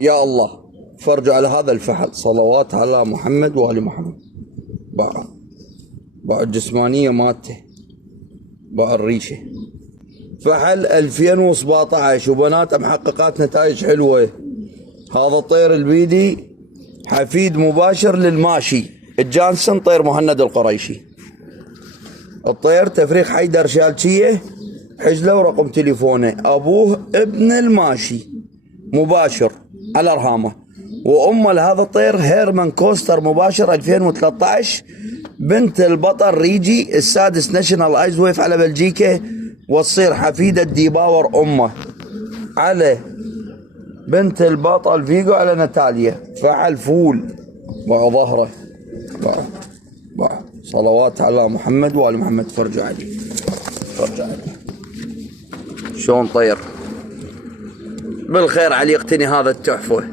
يا الله فرجوا على هذا الفحل، صلوات على محمد وآل محمد. باع الجسمانية مالته، باع الريشة. فحل 2017 وبنات محققات نتائج حلوة. هذا الطير البيدي حفيد مباشر للماشي الجانسون، طير مهند القريشي. الطير تفريق حيدر شالشية حجله ورقم تليفونه. أبوه ابن الماشي مباشر على رهامه، وأمه لهذا الطير هيرمان كوستر مباشر 2013، بنت البطل ريجي السادس ناشونال ايز ويف على بلجيكا، وتصير حفيدة ديباور أمه على بنت البطل فيجو على ناتاليا. فعل فول باع ظهره، باع صلوات على محمد وآل محمد. فرجوا عليه، فرجوا عليه شلون طير. بالخير علي يقتني هذا التحفة.